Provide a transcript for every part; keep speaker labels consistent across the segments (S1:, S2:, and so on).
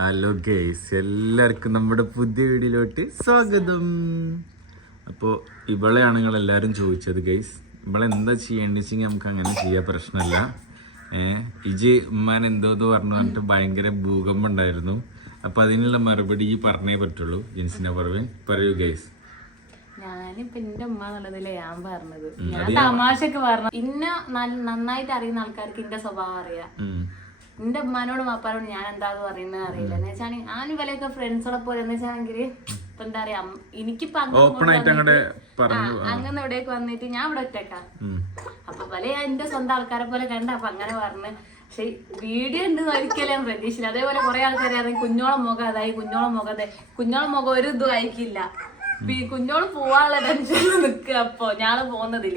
S1: Hello guys എല്ലാവർക്കും നമ്മുടെ പുതിയ വീഡിയോയിലോട്ട് സ്വാഗതം. അപ്പോൾ ഇവളെയാണ് നിങ്ങൾ എല്ലാവരും ചോദിച്ചത് ഗേസ് ഇവളെ എന്താ ചെയ്യേണ്ടി വെച്ചെങ്കിൽ നമുക്ക് അങ്ങനെ ചെയ്യാൻ പ്രശ്നമല്ല. ഏഹ് ഇജ് ഉമ്മാൻ എന്തോന്ന് പറഞ്ഞു പറഞ്ഞിട്ട് ഭയങ്കര ഭൂകമ്പം ഉണ്ടായിരുന്നു അപ്പോൾ അതിനുള്ള മറുപടി ഈ പറഞ്ഞേ പറ്റുള്ളൂ ജിൻസിനെ പറവേ പറയൂ ഗേസ്
S2: ഞാനിപ്പോ എന്റെ ഉമ്മ എന്നുള്ളതിലെ ഞാൻ പറഞ്ഞത്. ഞാൻ തമാശക്ക് പറഞ്ഞു ഇന്ന നന്നായിട്ട് അറിയുന്ന ആൾക്കാർക്ക് എന്റെ സ്വഭാവം അറിയാം. എന്റെ ഉമ്മാനോടും വാപ്പാനോടും ഞാൻ എന്താ പറയുന്നത് അറിയില്ല. എന്ന് വെച്ചാൽ ഞാൻ ഇവരെയൊക്കെ ഫ്രണ്ട്സോടെ പോലെ. എന്ന് വെച്ചാണെങ്കിൽ ഇപ്പൊ എന്താ പറയാ എനിക്ക് എനിക്കിപ്പോ അങ്ങനെ ഇവിടേക്ക് വന്നിട്ട് ഞാൻ ഇവിടെ ഒറ്റക്കാ. അപ്പൊ പല എന്റെ സ്വന്തം ആൾക്കാരെ പോലെ കണ്ട അപ്പൊ അങ്ങനെ പറഞ്ഞ്. പക്ഷെ വീഡിയോ ഉണ്ട് ഒരിക്കലും ഞാൻ പ്രതീക്ഷിച്ചില്ല. അതേപോലെ കുറെ ആൾക്കാരെ അറിയാം കുഞ്ഞോളം മുഖം അതായി കുഞ്ഞോളം മുഖം അതെ. കുഞ്ഞോളം മുഖം ഒരു ഇതും അയക്കില്ല കുഞ്ഞോൾ പോവാനുള്ള ടെൻഷനിൽ നിക്കുക അപ്പൊ ഞാൾ പോകുന്നതിൽ.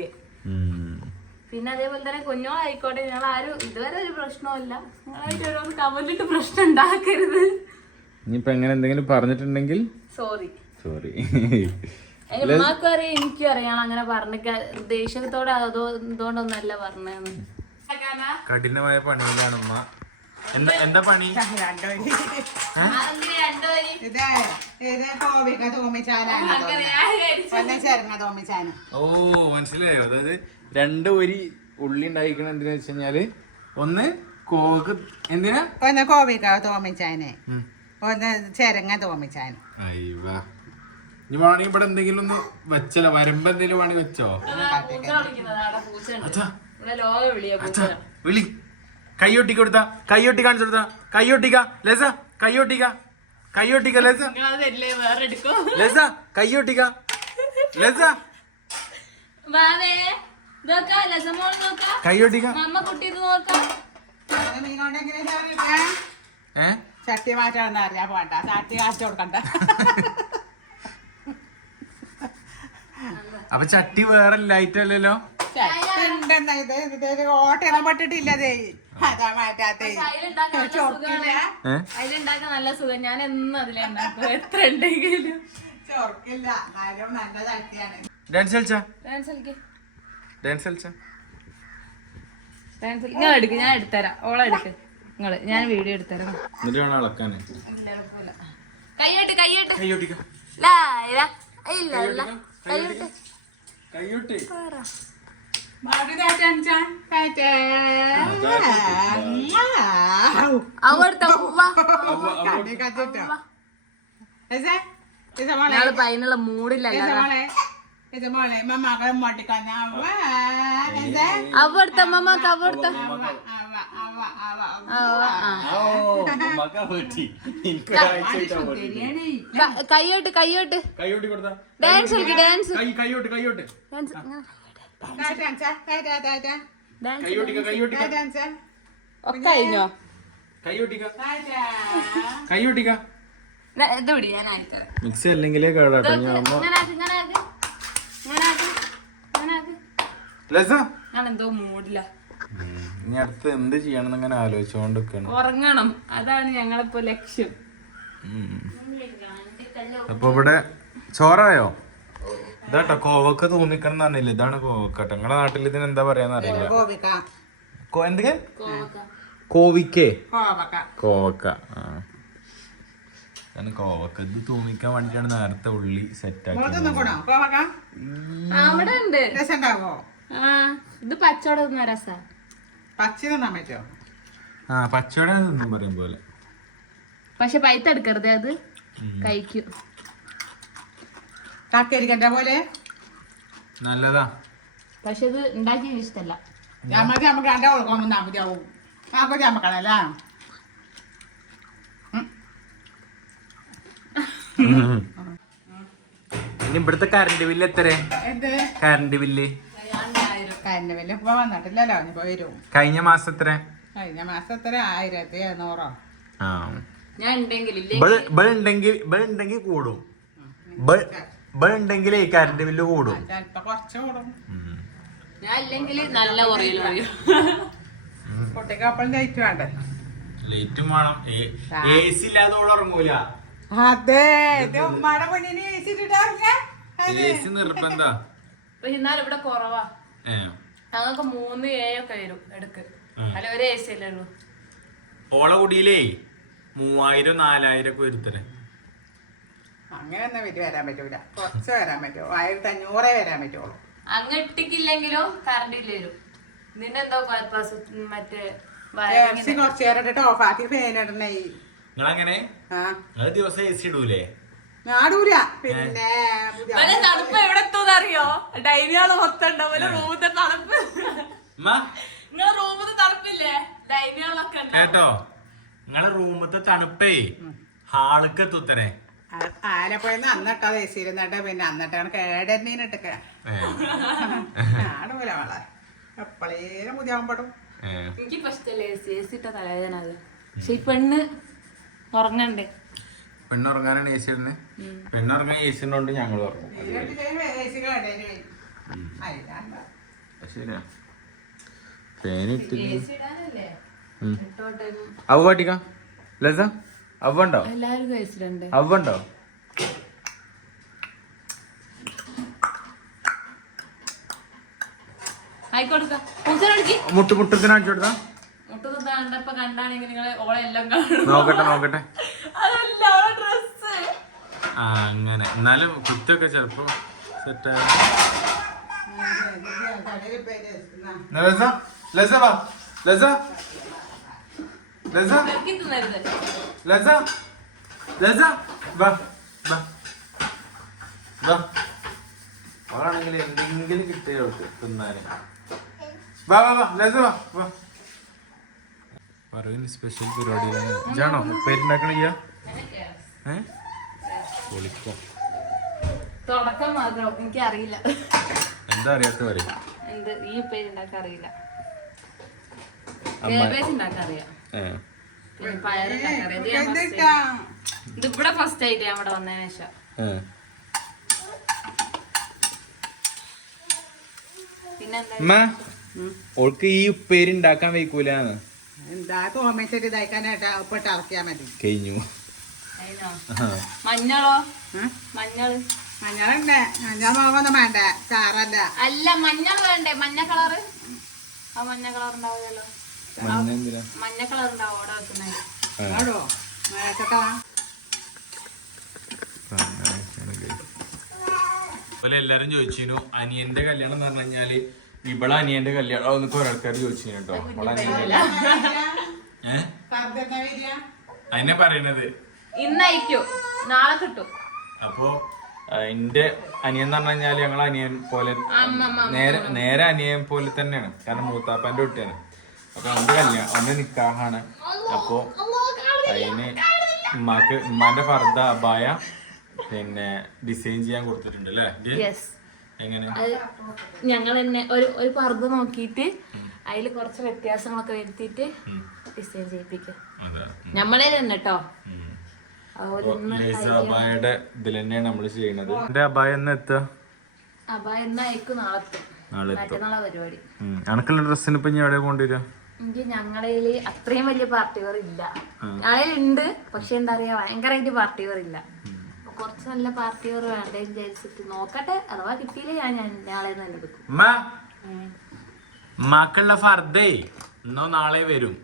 S2: പിന്നെ അതേപോലെ തന്നെ കുഞ്ഞോ ആയിക്കോട്ടെ ഞങ്ങൾ ആരും ഇതുവരെ ഒരു പ്രശ്നമില്ല ഞങ്ങളായിട്ട് ഓരോന്ന് കമന്റിട്ട് പ്രശ്നം ഉണ്ടാക്കരുത്.
S1: ഇനിയിപ്പോ എങ്ങനെ എന്തെങ്കിലും പറഞ്ഞിട്ടുണ്ടെങ്കിൽ?
S2: സോറി
S1: സോറി
S2: ഉമ്മാക്കും അറിയാം എനിക്കും അറിയാം അങ്ങനെ പറഞ്ഞു ദേഷ്യത്തോടെ അതോ ഇതുകൊണ്ടൊന്നല്ല പറഞ്ഞതെന്ന്
S1: കഠിനമായ പണിയിലാണ് ഉമ്മ. എന്താ എന്താ? പണി? ഓ മനസ്സിലായോ? അതായത് രണ്ട് ഒരു ഉള്ളി ഉണ്ടായിരിക്കണ എന്തിനാ വെച്ച് കഴിഞ്ഞാൽ ഒന്ന് കോക്ക് എന്തിനാ?
S3: ഒന്ന് കോവിക്ക തോമിച്ചാന്. ഒന്ന് ചേരങ്ങ
S1: തോമിച്ചാൻ ഇനി വേണമെങ്കിൽ ഇവിടെ എന്തെങ്കിലും ഒന്ന് വെച്ചല്ലോ വരുമ്പോ എന്തെങ്കിലും വേണമെങ്കിൽ വെച്ചോ? വിളി. കൈയൊട്ടിക്ക് കൊടുത്ത കൈയൊട്ടി കാണിച്ചു കൊടുത്ത. കൈയൊട്ടിക്ക ലസ കൈയൊട്ടിക്ക കൈയൊട്ടിക്ക ലസ.
S2: നിങ്ങളതല്ലേ വേറെ എടുക്കോ?
S1: ലസ കൈയൊട്ടിക്ക ലസ.
S3: ചട്ടി മാറ്റാണെന്ന് അറിയാൻ പോണ്ട ചട്ടി കാച്ചു കൊടുക്കണ്ട.
S1: അപ്പൊ ചട്ടി വേറെ ലൈറ്റ് അല്ലല്ലോ?
S3: ചട്ടി ഉണ്ടെന്നാ ഇത് ഇത് ഓട്ടയിടാൻ പറ്റിട്ടില്ല അതേ അതാ മാറ്റാത്തേ.
S2: അതിലുണ്ടാക്കാൻ നല്ല സുഖം. ഞാൻ എന്നും അതിലെ എത്ര ഉണ്ടെങ്കിലും.
S3: നല്ല ചട്ടിയാണ്.
S1: ഡാൻസ് കളിച്ചാ?
S2: ഡാൻസ് കളിക്ക്.
S1: ഡാൻസ് കളിച്ചാ?
S2: ഡാൻസ് ഞാൻ എടുക്ക് ഞാൻ എടുത്തരാം. ഓളെ എടുക്ക്. നിങ്ങൾ ഞാൻ വീഡിയോ എടുത്തരാം.
S1: എന്നിട്ട് വേണം അളക്കാന്.
S2: കൈയോട്ട് കൈയോട്ട്.
S1: കയ്യൊട്ടിക്ക
S2: ലാ ഇല്ല ഇല്ല. ഇല്ല കൈയോട്ട്.
S1: കയ്യൊട്ടി
S3: മടി കാറ്റാൻ ചാൻ കാറ്റേ
S2: അവിടുത്തെ ഉവ്വ.
S3: കണ്ണി
S2: ആ.
S3: ശരിയാണ്.
S2: ക- കൈയോട്ട് കൈയോട്ട്. ഡാൻസ് കളിക്ക് ഡാൻസ് ഡാൻസ് ഒക്കെ കഴിഞ്ഞോ?
S1: മിക്സി അല്ലെങ്കിലേ കേടാട്ടോ ഞാൻ
S2: എന്തോ മൂടില്ല
S1: ഇനി അടുത്ത് എന്ത് ചെയ്യണം ഇങ്ങനെ ആലോചിച്ചുകൊണ്ട് നിൽക്കണം
S2: ഉറങ്ങണം. അതാണ് ഞങ്ങളിപ്പോ ലക്ഷ്യം.
S1: അപ്പൊ ഇവിടെ ചോറായോ? ഇതാട്ടോ കോവക്ക തോന്നിക്കണം എന്ന് പറഞ്ഞില്ല? ഇതാണ് കോവക്കട്ടോ നിങ്ങളുടെ നാട്ടിൽ ഇതിന് എന്താ പറയാന്ന് അറിയില്ല. എന്തൊക്കെ
S2: കോവിക്കേ?
S1: കോവക്ക.
S3: കോവക്ക.
S1: ആ. ഇതാണ് കോവക്കത്ത് തൂമിക്കാൻ വേണ്ടിട്ടാണ് നേരത്തെ ഉള്ളി സെറ്റ് ആക്കി
S3: മുളക് നോക്കണോ കോവക്ക
S2: ആ, ഉണ്ട്.
S3: രസം ഉണ്ടാവോ
S2: ആ ഇത് പച്ചവട തിന്ന
S1: പറയും പോലെ.
S2: പക്ഷെ പൈത്ത് എടുക്കരുത് അത്. കഴിക്കും.
S3: പോലെ?
S1: നല്ലതാ.
S2: പക്ഷെ ഇത് ഉണ്ടാക്കി ഇഷ്ടല്ല.
S3: നമുക്ക് നമുക്ക് രണ്ടാ കൊടുക്കാൻ മതിയാവും. നമുക്ക് ചമ്മക്കളല്ല
S1: ഇനി ഇവിടുത്തെ കറണ്ട് ബില്ല് എത്ര
S3: എന്ത്?
S1: കറണ്ട് ബില്ല്
S3: കരണ്ട് വലിയ ഇപ്പൊ വന്നിട്ടില്ലല്ലോ ഇനിയിപ്പോ വരും.
S1: കഴിഞ്ഞ മാസം എത്ര?
S3: കഴിഞ്ഞ മാസം എത്ര? ആയിരത്തി എഴുന്നൂറോ?
S1: ആ.
S2: ഞാൻ ഉണ്ടെങ്കിൽ ഇല്ലേ?
S1: ഉണ്ടെങ്കിൽ ഉണ്ടെങ്കിൽ കൂടും. ഉണ്ടെങ്കിൽ ഈ കറണ്ട് ബില്ല് കൂടും.
S2: നല്ല
S3: കുട്ടിക്ക് ലൈറ്റ് വേണ്ടേ?
S1: ലൈറ്റും വേണം. എ സി ഇല്ലാതെ ഉറങ്ങൂല.
S3: അതെ ഉമ്മയുടെ
S1: നിർബന്ധ.
S2: എന്നാലും ഇവിടെ കുറവാ. ഞങ്ങൾക്ക് മൂന്ന് ഒക്കെ വരും എടുക്ക്. അല്ല ഒരു എ സി അല്ലേ ഉള്ളൂ.
S1: ഓള കുടിയിലേ മൂവായിരം നാലായിരം ഒക്കെ വരുത്തരെ.
S3: അങ്ങനെയൊന്നും വലിയ വരാൻ പറ്റൂല. കുറച്ച് വരാൻ പറ്റുമോ ആയിരത്തി അഞ്ഞൂറേ വരാൻ പറ്റുള്ളൂ.
S2: അങ്ങ് ഇട്ടിക്കില്ലെങ്കിലോ കറണ്ട് ഇല്ല നിന്നെന്തോ കുഴപ്പം സു- മറ്റേ
S3: കുറച്ച് നേരം ഓഫാക്കി ഫാൻ ഇടണേ.
S1: നിങ്ങളങ്ങനെ?
S3: ആ.
S1: അത് ദിവസം എ സി ഇടൂലേ
S3: നാടൂല പിന്നെ
S2: വല്ല തണുപ്പ് എവിടെ എത്തുമെന്നറിയോ ഡൈനികൾ മൊത്തം ഉണ്ടാവും റൂമത്തെ തണുപ്പ്.
S1: ഉമ്മ,
S2: നിങ്ങളെ റൂമത്തെ തണുപ്പില്ലേ? ഡൈനികളൊക്കെ
S1: കേട്ടോ. നിങ്ങളെ റൂമത്തെ തണുപ്പേ. ഹാൾക്ക്
S3: എത്തുത്തനെ. ആലപ്പുഴന്ന് അന്നിട്ടാ ദേശീരുന്നിട്ട് പിന്നെ അന്നിട്ടാണ് കേടന്നീനിട്ടൊക്കെ നാടൂല വളെ എപ്പോഴേലും പുതിയാകുമ്പോഴും
S1: ഏ.
S2: എനിക്കിപ്പോ ഇഷ്ടല്ലേ? എ സി ഇട്ട തലവേദന അത്. പക്ഷെ ഈ പെണ്ണ് ഉറങ്ങണ്ടേ.
S1: പെണ്ണുറങ്ങാനാണ് എ സി ഇടുന്നത് പെണ്ണുറങ്ങാൻ എ സി ഉണ്ടോണ്ട് ഞങ്ങൾ ഉറങ്ങും. ശരിയാ. ഫാൻ ഇട്ടില്ല അവ ലസ അവണ്ടോ
S2: എല്ലാരും കഴിച്ചിട്ടുണ്ട്.
S1: അവ ഉണ്ടോ?
S2: ആയിക്കോട്ടെ. പൂച്ചനടിക്ക്
S1: മുട്ട് മുട്ടത്തിന് കൊടുത്താ?
S2: കണ്ടപ്പോ കണ്ടാണെങ്കിൽ നിങ്ങൾ ഓളെ എല്ലാം കാണും.
S1: നോക്കട്ടെ നോക്കട്ടെ.
S2: അതല്ല ഓളെ ഡ്രസ്
S1: ആ അങ്ങനെ. എന്നാലും കുത്തൊക്കെ ചെലപ്പോ സെറ്റ് ലസ ലസ വാ. ലസ. ലസ.
S2: എനിക്ക് തിന്നരുത്
S1: ലസ. ലസ. വാ വാ. വാ. അവളാണെങ്കിൽ എന്തെങ്കിലും കിട്ടിയ അവൾക്ക് തിന്നാന്. വാ വാ വാ. ലസ വാ വാ. പറയുന്ന സ്പെഷ്യൽ പരിപാടിയിലാണ് ഇതാണോ. പേരുണ്ടാക്കണില്ല ഏ? പൊളിക്കോ.
S2: തുടക്കം മാത്രം. എനിക്ക് അറിയില്ല
S1: എന്താ അറിയാത്ത പറയും
S2: എന്ത്? ഈ പേര് അറിയില്ല. കേബേജ് ഉണ്ടാക്കാൻ അറിയാം. പിന്നെ പയറുണ്ടാക്കാൻ അറിയാം. ഇത് ഇവിടെ ഫസ്റ്റ് ആയിട്ട് ഞാൻ ഇവിടെ വന്നതിന് ശേഷം. പിന്നെന്താ?
S1: അമ്മ ഓൾക്ക് ഈ ഉപ്പേരി ഉണ്ടാക്കാൻ വയ്ക്കൂലെന്ന്
S3: എന്താ ഇതാക്കാനായിട്ട് മതി.
S1: കഴിഞ്ഞു.
S2: മഞ്ഞളോ? മഞ്ഞൾ.
S3: മഞ്ഞളുണ്ട്. മഞ്ഞൾ മുളകൊന്നും വേണ്ട. ചാറല്ല.
S2: അല്ല മഞ്ഞൾ വേണ്ടേ? മഞ്ഞ കളറ്? ആ മഞ്ഞ കളർ ഉണ്ടാവില്ലല്ലോ.
S1: മഞ്ഞ
S2: കളർ ഉണ്ടാവും അവിടെ
S1: അതുപോലെ എല്ലാരും ചോദിച്ചിരുന്നു അനിയന്റെ കല്യാണം എന്ന് പറഞ്ഞു കഴിഞ്ഞാൽ ഇവളെ അനിയന്റെ കല്യാണം അതൊക്കെ ഒരാൾക്കാർ ചോദിച്ചു കേട്ടോ അനിയന്റെ ഏഹ് അതിനെ പറയണത്.
S2: ഇന്നയക്കൂ. നാളെ കിട്ടും.
S1: അപ്പോ എന്റെ അനിയൻ എന്ന് പറഞ്ഞു കഴിഞ്ഞാൽ ഞങ്ങൾ അനിയൻ പോലെ നേരെ നേരെ അനിയൻ പോലെ തന്നെയാണ്. കാരണം മൂത്താപ്പാന്റെ കുട്ടിയാണ്. അപ്പൊ അവന്റെ കല്യാണം അവന്റെ നിക്കാഹാണ്. അപ്പോ അതിന് ഉമ്മാക്ക് ഉമ്മാന്റെ ഫർദ അബായ. പിന്നെ ഡിസൈൻ ചെയ്യാൻ കൊടുത്തിട്ടുണ്ട് അല്ലേ?
S2: അത് ഞങ്ങൾ തന്നെ ഒരു ഒരു പർദ്ദ നോക്കിയിട്ട് അതിൽ കുറച്ച് വ്യത്യാസങ്ങളൊക്കെ വരുത്തിയിട്ട് ഡിസൈൻ ചെയ്യിപ്പിക്കുക നമ്മളെ തന്നെ കേട്ടോ
S1: അബായയുടെ ഇതിൽ തന്നെയാണ് നമ്മൾ ചെയ്യുന്നത്. എന്റെ അബായ എന്ന് എത്തുക?
S2: അപ്പൊ ഇന്ന് നാളെ എത്തും.
S1: നാളെ എത്തും.
S2: മറ്റന്നാളെ പരിപാടി
S1: അണക്കുള്ള ഡ്രസ്സിന് ഇപ്പൊ ഞാൻ എവിടെ കൊണ്ടുവരിക
S2: എനിക്ക് ഞങ്ങളതിൽ അത്രയും വലിയ പാർട്ടിവർ ഇല്ല. ഞങ്ങളിൽ ഉണ്ട് പക്ഷെ എന്താ പറയാ ഭയങ്കരമായിട്ട് പാർട്ടിവർ ഇല്ല. കുറച്ച് നല്ല പാർട്ടി വെയർ വേണ്ടേ വിചാരിച്ചിട്ട് നോക്കട്ടെ. അഥവാ കിട്ടിയില്ല ഞാൻ നാളെ തന്നെ എടുക്കും.
S1: മക്കളുടെ ഫർദേ ഇന്നോ നാളെ വരും.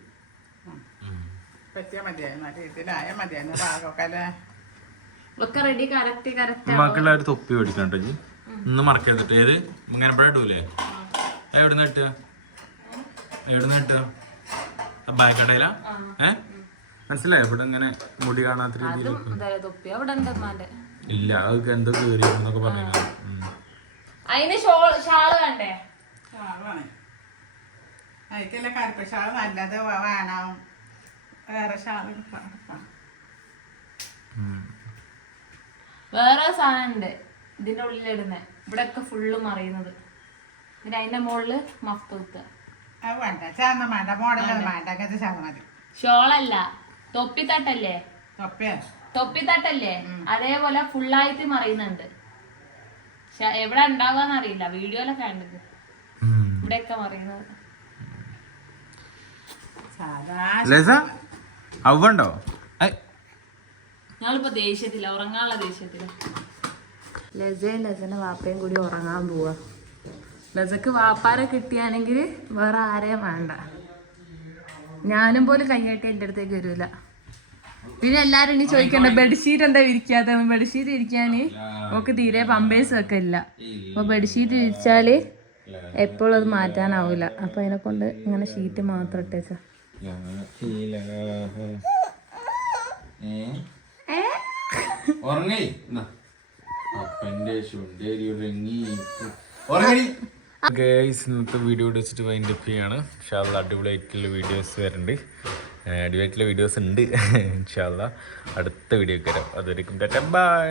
S1: മക്കളുടെ ഒരു തൊപ്പി മേടിക്കണം കേട്ടോ ഇന്ന് മറക്കരുത് ഏത്? ഇങ്ങനെ ഇടൂലേ? എവിടുന്ന് കിട്ടുക? എവിടുന്ന് കിട്ടുക? ബാക്കടയിലാ ഏ? മനസ്സിലായോ? ഇവിടെ ഇങ്ങനെ മുടി കാണാത്ത രീതിയിൽ ഇല്ല അത് എന്തോ കേറി എന്നൊക്കെ പറഞ്ഞു
S2: അതിന് ഷോൾ ഷാൾ വേണ്ടേ?
S3: ഷാളാണ് അതിക്കല്ല കറുപ്പ് ഷാൾ നല്ലത് വേ- വേണം. വേറെ ഷാൾ
S2: വേറെ സാധനം ഉണ്ട്. ഇതിന്റെ ഉള്ളിലിടുന്ന ഇവിടെ ഒക്കെ ഫുള്ള് മറിയുന്നത്. പിന്നെ അതിന്റെ മുകളിൽ മഫ്
S3: അത് വേണ്ട. ചാന്നം വേണ്ട. മോഡലൊന്നും വേണ്ട. അങ്ങനത്തെ ഷാൾ മതി.
S2: ഷോളല്ല. തൊപ്പിത്തട്ടല്ലേ? തൊപ്പിത്തട്ടല്ലേ? അതേപോലെ ഫുള്ളായിട്ട് മറിയുന്നുണ്ട്. എവിടെ ഉണ്ടാവാന്ന് അറിയില്ല. വീഡിയോയിലൊക്കെ കണ്ടത്. ഇവിടെയൊക്കെ മറിയുന്നത്.
S1: അവണ്ടോ
S2: ഞങ്ങളിപ്പോ ദേഷ്യത്തില്ല ഉറങ്ങാനുള്ള ദേഷ്യത്തില്ല ലസയും ലസന വാപ്പയും കൂടി ഉറങ്ങാൻ പോവാ. ലസക്ക് വാപ്പാരെ കിട്ടിയാണെങ്കിൽ വേറെ ആരെയും വേണ്ട. ഞാനും പോലും കൈകാട്ടി എന്റെ അടുത്തേക്ക് വരൂല. പിന്നെ എല്ലാരും ഇനി ചോദിക്കണ്ട ബെഡ്ഷീറ്റ് എന്താ വിരിക്കാത്ത ബെഡ്ഷീറ്റ് ഇരിക്കാന് നമുക്ക് തീരെ പമ്പേഴ്സ് ഒക്കെ ഇല്ല. അപ്പൊ ബെഡ്ഷീറ്റ് ഇരിച്ചാൽ എപ്പോഴും അത് മാറ്റാനാവൂല. അപ്പൊ അതിനെ കൊണ്ട് ഇങ്ങനെ ഷീറ്റ് മാത്രം ഇട്ടേച്ച.
S1: ഉറങ്ങി. ഉറങ്ങി. ഗൈസ് ഇന്നത്തെ വീഡിയോ വെച്ചിട്ട് വൈൻഡ് അപ്പ് ചെയ്യാണ്. ഇൻഷാല്ല അടിപൊളിയായിട്ടുള്ള വീഡിയോസ് വരുന്നുണ്ട് അടിപൊളിയായിട്ടുള്ള വീഡിയോസ് ഉണ്ട്. ഇൻഷാല്ല അടുത്ത വീഡിയോ വരാം. അതുവരെയും ബൈ